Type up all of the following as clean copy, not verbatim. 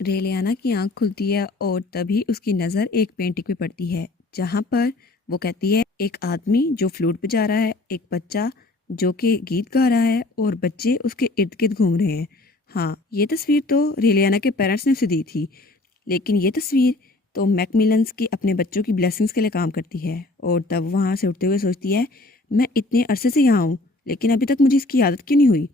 रेलियाना की आंख खुलती है और तभी उसकी नज़र एक पेंटिंग पे पड़ती है जहाँ पर वो कहती है एक आदमी जो फ्लूट बजा रहा है, एक बच्चा जो कि गीत गा रहा है और बच्चे उसके इर्द गिर्द घूम रहे हैं। हाँ, ये तस्वीर तो रेलियाना के पेरेंट्स ने उसे दी थी, लेकिन ये तस्वीर तो मैकमिलन्स की अपने बच्चों की ब्लेसिंग्स के लिए काम करती है। और तब वहाँ से उठते हुए सोचती है, मैं इतने अरसे से यहाँ हूँ लेकिन अभी तक मुझे इसकी आदत क्यों नहीं हुई।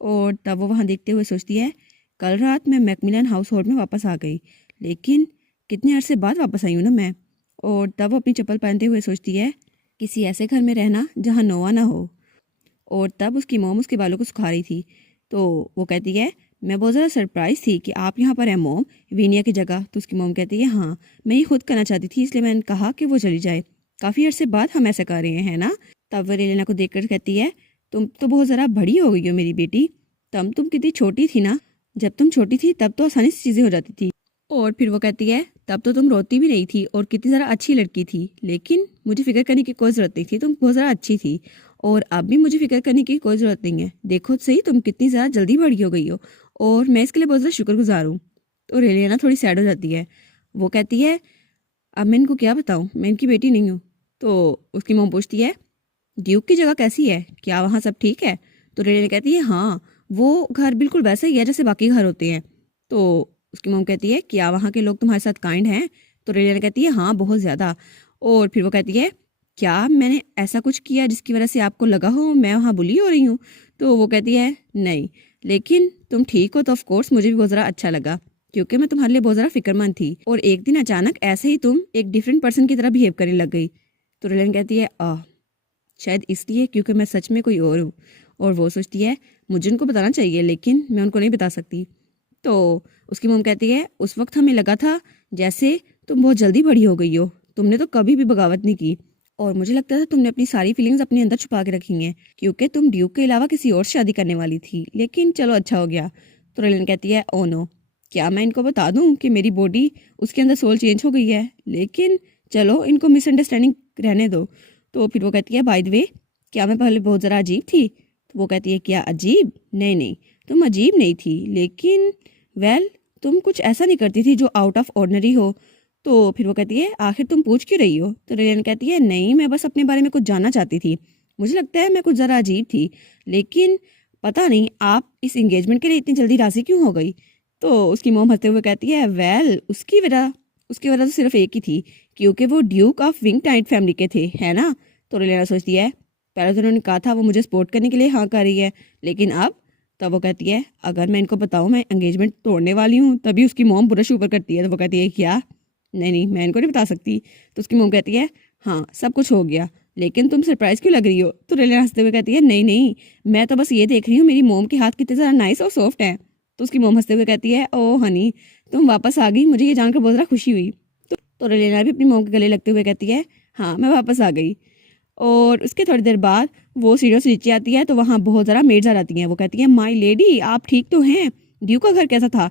और तब वो वहाँ देखते हुए सोचती है, कल रात मैं मैकमिलन हाउस होल्ड में वापस आ गई, लेकिन कितने अरसे बाद वापस आई हूँ ना मैं। और तब वो अपनी चप्पल पहनते हुए सोचती है, किसी ऐसे घर में रहना जहाँ नोआ ना हो। और तब उसकी मोम उसके बालों को सुखा रही थी, तो वो कहती है, मैं बहुत ज़्यादा सरप्राइज थी कि आप यहाँ पर हैं मोम, वीनिया की जगह। तो उसकी मोम कहती है, हाँ मैं ये खुद करना चाहती थी, इसलिए मैंने कहा कि वो चली जाए, काफ़ी अरसे बाद हम ऐसा कर रहे हैं ना। तब वो रेलिना को देख कर कहती है, तुम तो बहुत ज़रा बड़ी हो गई हो मेरी बेटी, तब तुम कितनी छोटी थी ना, जब तुम छोटी थी तब तो आसानी से चीज़ें हो जाती थी। और फिर वो कहती है, तब तो तुम रोती भी नहीं थी और कितनी ज़रा अच्छी लड़की थी, लेकिन मुझे फिक्र करने की कोई ज़रूरत नहीं थी, तुम बहुत ज़रा अच्छी थी। और अब भी मुझे फिक्र करने की कोई ज़रूरत नहीं है, देखो तो सही तुम कितनी ज़्यादा जल्दी बड़ी हो गई हो, और मैं इसके लिए बहुत ज़्यादा शुक्रगुजार हूँ। तो रेलियाना थोड़ी सैड हो जाती है। वो कहती है, अब मैं इनको क्या बताऊँ, मैं इनकी बेटी नहीं हूँ। तो उसकी मोम पूछती है, ड्यूक की जगह कैसी है, क्या वहाँ सब ठीक है। तो रेलियाना कहती है, हाँ वो घर बिल्कुल वैसा ही है जैसे बाकी घर होते हैं। तो उसकी मोम कहती है, क्या वहाँ के लोग तुम्हारे साथ काइंड हैं। तो रेलियाना कहती है, हाँ बहुत ज़्यादा। और फिर वो कहती है, क्या मैंने ऐसा कुछ किया जिसकी वजह से आपको लगा हो मैं वहाँ बुली हो रही हूँ। तो वो कहती है, नहीं, लेकिन तुम ठीक हो तो ऑफ कोर्स मुझे भी बहुत ज़रा अच्छा लगा, क्योंकि मैं तुम्हारे लिए बहुत ज़रा फिक्रमंद थी, और एक दिन अचानक ऐसे ही तुम एक डिफरेंट पर्सन की तरह बिहेव करने लग गई। तो रेलियाना कहती है, शायद इसलिए क्योंकि मैं सच में कोई और हूँ। और वो सोचती है, मुझे उनको बताना चाहिए लेकिन मैं उनको नहीं बता सकती। तो उसकी मोम कहती है, उस वक्त हमें लगा था जैसे तुम बहुत जल्दी बड़ी हो गई हो, तुमने तो कभी भी बगावत नहीं की, और मुझे लगता था तुमने अपनी सारी फीलिंग्स अपने अंदर छुपा के रखी हैं क्योंकि तुम ड्यूक के अलावा किसी और से शादी करने वाली थी, लेकिन चलो अच्छा हो गया। तो रेलन कहती है, ओ नो, क्या मैं इनको बता दूं कि मेरी बॉडी उसके अंदर सोल चेंज हो गई है, लेकिन चलो इनको मिसअंडरस्टैंडिंग रहने दो। तो फिर वो कहती है, बाय द वे, क्या मैं पहले बहुत ज़रा अजीब थी। तो वो कहती है, क्या अजीब, नहीं नहीं, तुम अजीब नहीं थी, लेकिन वेल तुम कुछ ऐसा नहीं करती थी जो आउट ऑफ ऑर्डिनरी हो। तो फिर वो कहती है, आखिर तुम पूछ क्यों रही हो। तो रेलियन कहती है, नहीं मैं बस अपने बारे में कुछ जानना चाहती थी, मुझे लगता है मैं कुछ ज़रा अजीब थी, लेकिन पता नहीं आप इस एंगेजमेंट के लिए इतनी जल्दी राज़ी क्यों हो गई। तो उसकी मोम हंसते हुए कहती है, वेल उसकी वजह तो सिर्फ एक ही थी, क्योंकि वो Duke of wing tight family के थे, है ना। तो रेलिना सोचती है, पहले तो उन्होंने कहा था वो मुझे सपोर्ट करने के लिए हाँ कर रही है, लेकिन अब। तब वो कहती है, अगर मैं इनको बताऊं मैं एंगेजमेंट तोड़ने वाली हूँ। तभी उसकी मोम ब्रश ऊपर करती है। तो वो कहती है, क्या, नहीं नहीं मैं इनको नहीं बता सकती। तो उसकी मोम कहती है, हाँ सब कुछ हो गया, लेकिन तुम सरप्राइज क्यों लग रही हो। तो रेलिना हंसते हुए कहती है, नहीं नहीं, मैं तो बस ये देख रही हूँ मेरी मोम के हाथ कितने ज़्यादा नाइस और सॉफ्ट है। तो उसकी मोम हंसते हुए कहती है, ओ हनी, तुम वापस आ गई, मुझे ये जानकर बहुत ज़्यादा खुशी हुई। तो रेलिना भी अपनी मोम के गले लगते हुए कहती है, हाँ मैं वापस आ गई। और उसके थोड़ी देर बाद वो सीढ़ियों से नीचे आती है, तो वहाँ बहुत ज़रा मेड्स आ जाती हैं। वो कहती है, माई लेडी आप ठीक तो हैं, ड्यू का घर कैसा था,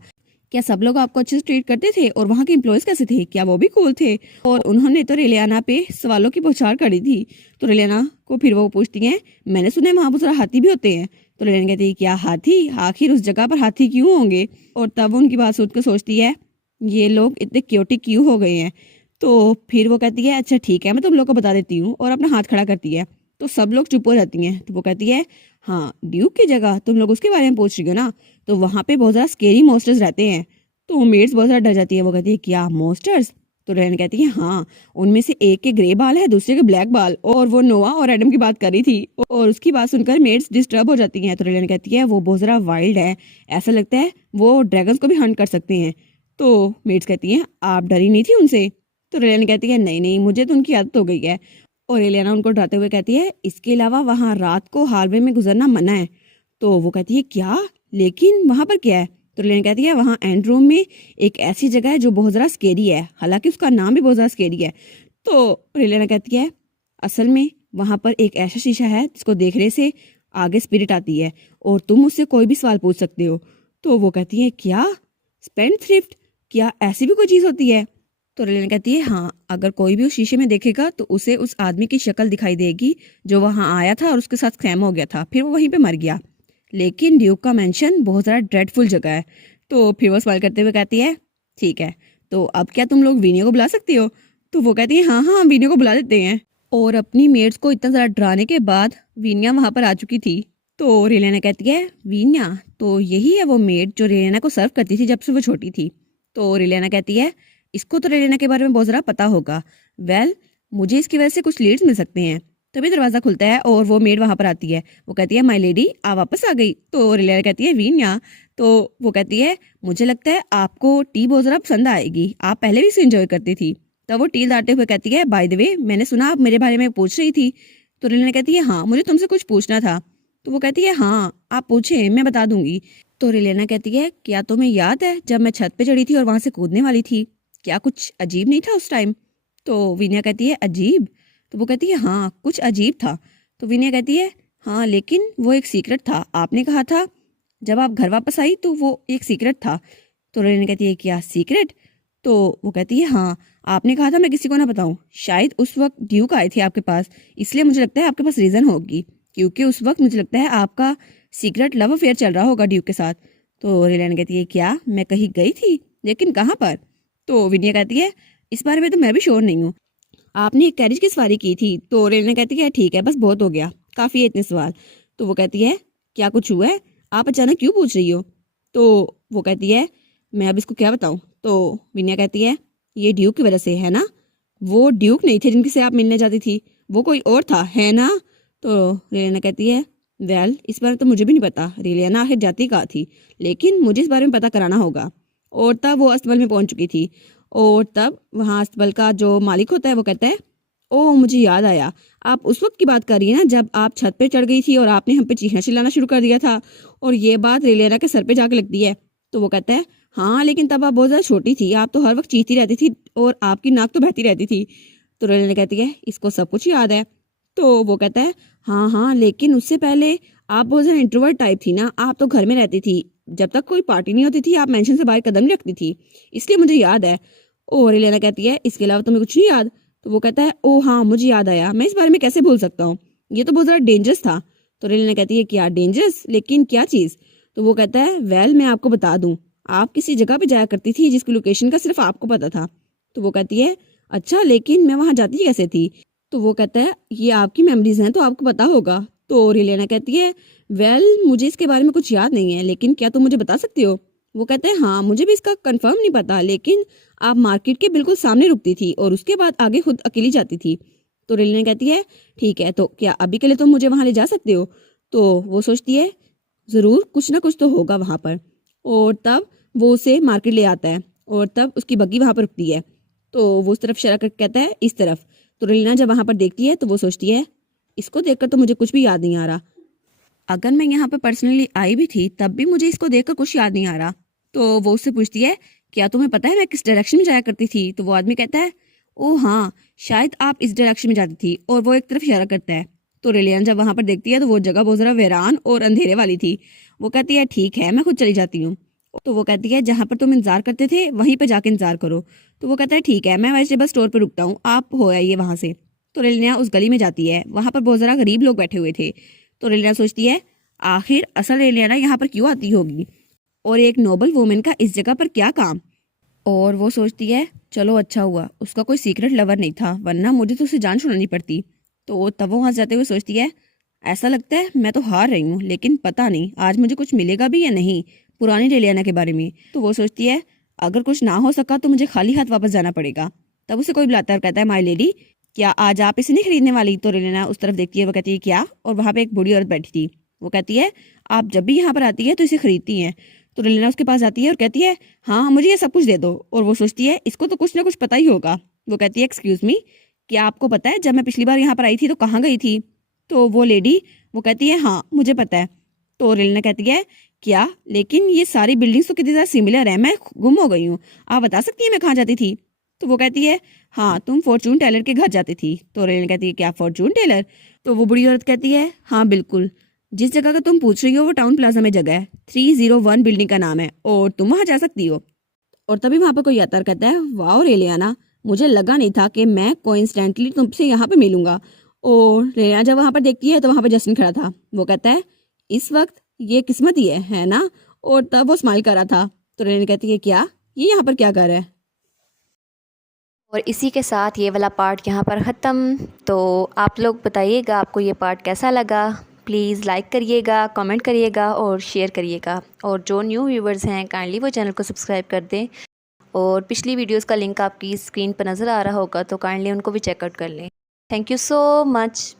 क्या सब लोग आपको अच्छे से ट्रीट करते थे, और वहाँ के एम्प्लॉयज़ कैसे थे, क्या वो भी कूल थे। और उन्होंने तो रेलियाना पे सवालों की बौछार करी थी। तो रेलियाना को फिर वो पूछती हैं, मैंने सुना है वहाँ बहुत सारा हाथी भी होते हैं। तो रेलियाना कहती है, क्या हाथी, आखिर उस जगह पर हाथी क्यों होंगे। और तब वो उनकी बात सोचकर सोचती है, ये लोग इतने क्योटिक क्यों हो गए हैं। तो फिर वो कहती है, अच्छा ठीक है मैं तुम लोग को बता देती हूँ, और अपना हाथ खड़ा करती है। तो सब लोग चुप हो जाती हैं। तो वो कहती है, हाँ ड्यूक की जगह तुम लोग उसके बारे में पूछ रही हो ना, तो वहाँ पे बहुत ज़्यादा स्केरी मॉन्स्टर्स रहते हैं। तो मेड्स बहुत ज़्यादा डर जाती है। वो कहती है, क्या मॉन्स्टर्स। तो रेन कहती है, हाँ उनमें से एक के ग्रे बाल है, दूसरे के ब्लैक बाल, और वो नोआ और एडम की बात कर रही थी। और उसकी बात सुनकर मेड्स डिस्टर्ब हो जाती हैं। तो रेन कहती है, वो बहुत ज़्यादा वाइल्ड है, ऐसा लगता है वो ड्रैगन्स को भी हंट कर सकते हैं। तो मेड्स कहती हैं, आप डरी नहीं थी उनसे। तो रेलियाना कहती है, नहीं नहीं मुझे तो उनकी आदत हो गई है। और रेलियाना उनको डराते हुए कहती है, इसके अलावा वहाँ रात को हालवे में गुजरना मना है। तो वो कहती है, क्या, लेकिन वहाँ पर क्या है। तो रेलियाना कहती है, वहाँ एंड रूम में एक ऐसी जगह है जो बहुत ज़्यादा स्केरी है, हालांकि उसका नाम भी बहुत ज़्यादा स्केरी है। तो रेलियाना कहती है, असल में वहाँ पर एक ऐसा शीशा है जिसको देखने से आगे स्पिरिट आती है, और तुम उससे कोई भी सवाल पूछ सकते हो। तो वो कहती है, क्या, स्पेंड थ्रिफ्ट, क्या ऐसी भी कोई चीज़ होती है। तो रेलिना कहती है, हाँ अगर कोई भी उस शीशे में देखेगा तो उसे उस आदमी की शक्ल दिखाई देगी जो वहाँ आया था और उसके साथ स्कैम हो गया था, फिर वो वहीं पे मर गया। लेकिन ड्यूक का मेंशन बहुत ज़्यादा ड्रेडफुल जगह है, तो फिर वो स्माइल करते हुए कहती है ठीक है, तो अब क्या तुम लोग वीनिया को बुला सकती हो? तो वो कहती है हाँ हाँ, हम वीनिया को बुला देते हैं। और अपनी मेड्स को इतना ज़्यादा डराने के बाद वीनिया वहाँ पर आ चुकी थी। तो रेलिना कहती है वीनिया, तो यही है वो मेड जो रेलिना को सर्व करती थी जब से वो छोटी थी। तो रेलिना कहती है इसको तो रेलिना के बारे में बहुत ज़रा पता होगा। वेल, मुझे इसकी वजह से कुछ लीड्स मिल सकते हैं। तभी दरवाज़ा खुलता है और वो मेड वहाँ पर आती है। वो कहती है माय लेडी, आप वापस आ गई। तो रेलिना कहती है वीनिया, तो वो कहती है मुझे लगता है आपको टी बहुत ज़रा पसंद आएगी, आप पहले भी इसे एंजॉय करती थी। तब वो टी डालते हुए कहती है बाय द वे, मैंने सुना आप मेरे बारे में पूछ रही थी। तो रेलिना कहती है हाँ, मुझे तुमसे कुछ पूछना था। तो वो कहती है हाँ, आप पूछे, मैं बता दूंगी। तो रेलिना कहती है क्या तुम्हें याद है जब मैं छत पे चढ़ी थी और वहां से कूदने वाली थी, क्या कुछ अजीब नहीं था उस टाइम? तो विनया कहती है अजीब? तो वो कहती है हाँ, कुछ अजीब था। तो विनया कहती है हाँ, लेकिन वो एक सीक्रेट था, आपने कहा था जब आप घर वापस आई तो वो एक सीक्रेट था। तो रेलिना कहती है क्या सीक्रेट? तो वो कहती है हाँ, आपने कहा था मैं किसी को ना बताऊं। शायद उस वक्त ड्यूक आए थे आपके पास, इसलिए मुझे लगता है आपके पास रीजन होगी, क्योंकि उस वक्त मुझे लगता है आपका सीक्रेट लव अफेयर चल रहा होगा ड्यूक के साथ। तो रेलिना कहती है क्या मैं कहीं गई थी, लेकिन कहाँ पर? तो विनया कहती है इस बारे में तो मैं भी श्योर नहीं हूँ, आपने एक कैरेज की सवारी की थी। तो रेलिना कहती है ठीक है, बस बहुत हो गया, काफ़ी है इतने सवाल। तो वो कहती है क्या कुछ हुआ है, आप अचानक क्यों पूछ रही हो? तो वो कहती है मैं अब इसको क्या बताऊं। तो विनया कहती है ये ड्यूक की वजह से है ना, वो ड्यूक नहीं थे जिनसे आप मिलने जाती थी, वो कोई और था है ना? तो रेलिना कहती है वेल, इस बारे में तो मुझे भी नहीं पता, रेलिना आखिर जाती कहाँ थी, लेकिन मुझे इस बारे में पता कराना होगा। और तब वो अस्तबल में पहुंच चुकी थी। और तब वहाँ अस्तबल का जो मालिक होता है वो कहता है ओ मुझे याद आया, आप उस वक्त की बात कर रही है ना जब आप छत पे चढ़ गई थी और आपने हम पे चीखना चिल्लाना शुरू कर दिया था, और ये बात रेलिना के सर पे जाके लगती है। तो वो कहता है हाँ, लेकिन तब आप बहुत ज़्यादा छोटी थी, आप तो हर वक्त चीखती रहती थी और आपकी नाक तो बहती रहती थी। तो रेलिना कहती है इसको सब कुछ याद है। तो वो कहता है हाँ हाँ, लेकिन उससे पहले आप बहुत ज़्यादा इंट्रोवर्ट टाइप थी ना, आप तो घर में रहती थी, जब तक कोई पार्टी नहीं होती थी आप मेंशन से बाहर कदम नहीं रखती थी, इसलिए मुझे याद है। और रेलिना कहती है इसके अलावा तुम्हें कुछ नहीं याद? तो वो कहता है ओ हाँ, मुझे याद आया, मैं इस बारे में कैसे भूल सकता हूँ, ये तो बहुत ज़्यादा डेंजरस था। तो रेलिना कहती है क्या डेंजरस, लेकिन क्या चीज़? तो वो कहता है वेल, मैं आपको बता दूं, आप किसी जगह पे जाया करती थी जिसकी लोकेशन का सिर्फ आपको पता था। तो वो कहती है अच्छा, लेकिन मैं वहां जाती कैसे थी? तो वो कहता है ये आपकी मेमोरीज हैं तो आपको पता होगा। तो रेलिना कहती है वेल, मुझे इसके बारे में कुछ याद नहीं है, लेकिन क्या तुम मुझे बता सकती हो? वो कहते हैं हाँ, मुझे भी इसका कंफर्म नहीं पता, लेकिन आप मार्केट के बिल्कुल सामने रुकती थी और उसके बाद आगे खुद अकेली जाती थी। तो रेलिना कहती है ठीक है, तो क्या अभी के लिए तुम मुझे वहां ले जा सकते हो? तो वो सोचती है ज़रूर कुछ ना कुछ तो होगा वहां पर। और तब वो उसे मार्केट ले आता है और तब उसकी बग्गी वहां पर रुकती है। तो वो उस तरफ इशारा करके कहता है इस तरफ। तो रेलिना जब वहां पर देखती है तो वो सोचती है इसको देखकर तो मुझे कुछ भी याद नहीं आ रहा, अगर मैं यहाँ पर पर्सनली आई भी थी तब भी मुझे इसको देखकर कुछ याद नहीं आ रहा। तो वो उससे पूछती है क्या तुम्हें पता है मैं किस डायरेक्शन में जाया करती थी? तो वो आदमी कहता है ओ हाँ, शायद आप इस डायरेक्शन में जाती थी, और वो एक तरफ इशारा करता है। तो रेलियन जब वहां पर देखती है तो वो जगह बहुत ज़रा वीरान और अंधेरे वाली थी। वो कहती है ठीक है, मैं खुद चली जाती हूँ। तो वो कहती है जहाँ पर तुम इंतजार करते थे वहीं पर जाके इंतजार करो। तो वो कहता है ठीक है, मैं वेजिटेबल स्टोर पर रुकता हूँ, आप हो आइए वहां से। तो रेलिना उस गली में जाती है, वहां पर बहुत ज़रा गरीब लोग बैठे हुए थे। तो रेलिना सोचती है आखिर असल रेलिना यहाँ पर क्यों आती होगी, और एक नोबल वुमेन का इस जगह पर क्या काम? और वो सोचती है चलो अच्छा हुआ उसका कोई सीक्रेट लवर नहीं था, वरना मुझे तो उसे जान छुड़ानी पड़ती। तो तब वो वहां जाते हुए सोचती है ऐसा लगता है मैं तो हार रही हूँ, लेकिन पता नहीं आज मुझे कुछ मिलेगा भी या नहीं पुरानी रेलियाना के बारे में। तो वो सोचती है अगर कुछ ना हो सका तो मुझे खाली हाथ वापस जाना पड़ेगा। तब उसे कोई बुलाता है और कहता है माय लेडी, क्या आज आप इसे नहीं खरीदने वाली? तो रेलिना उस तरफ देखती है, वो कहती है क्या? और वहां पे एक बूढ़ी औरत बैठी थी। वो कहती है आप जब भी यहाँ पर आती है तो इसे खरीदती हैं। तो रेलिना उसके पास जाती है और कहती है हाँ, मुझे ये सब कुछ दे दो। और वो सोचती है इसको तो कुछ ना कुछ पता ही होगा। वो कहती है एक्सक्यूज मी, क्या आपको पता है जब मैं पिछली बार यहाँ पर आई थी तो कहाँ गई थी? तो वो लेडी वो कहती है हाँ मुझे पता है। तो रेलिना कहती है क्या, लेकिन ये सारी बिल्डिंग्स तो कितनी ज़्यादा सिमिलर है, मैं गुम हो गई हूँ, आप बता सकती हैं मैं कहाँ जाती थी? तो वो कहती है हाँ, तुम फॉर्चून टेलर के घर जाती थी। तो रेलिना कहती है क्या फॉर्चून टेलर? तो वो बुढ़ी औरत कहती है हाँ बिल्कुल, जिस जगह का तुम पूछ रही हो वो टाउन प्लाजा में जगह है, 301 बिल्डिंग का नाम है, और तुम वहां जा सकती हो। और तभी वहां पर कोई आता कहता है वाओ रेलियाना, मुझे लगा नहीं था कि मैं कोइंसिडेंटली तुमसे यहाँ पे मिलूंगा। और रेलियाना जब वहां पर देखती है तो वहां पर जस्टिन खड़ा था। वो कहता है इस वक्त ये किस्मत ही है ना? और तब वो स्माइल कर रहा था। तो रेन कहती है क्या, ये यहाँ पर क्या कर रहा है। और इसी के साथ ये वाला पार्ट यहाँ पर ख़त्म। तो आप लोग बताइएगा आपको ये पार्ट कैसा लगा। प्लीज़ लाइक करिएगा, कमेंट करिएगा और शेयर करिएगा। और जो न्यू व्यूवर्स हैं काइंडली वो चैनल को सब्सक्राइब कर दें। और पिछली वीडियोस का लिंक आपकी स्क्रीन पर नज़र आ रहा होगा तो काइंडली उनको भी चेकआउट कर लें। Thank you so much.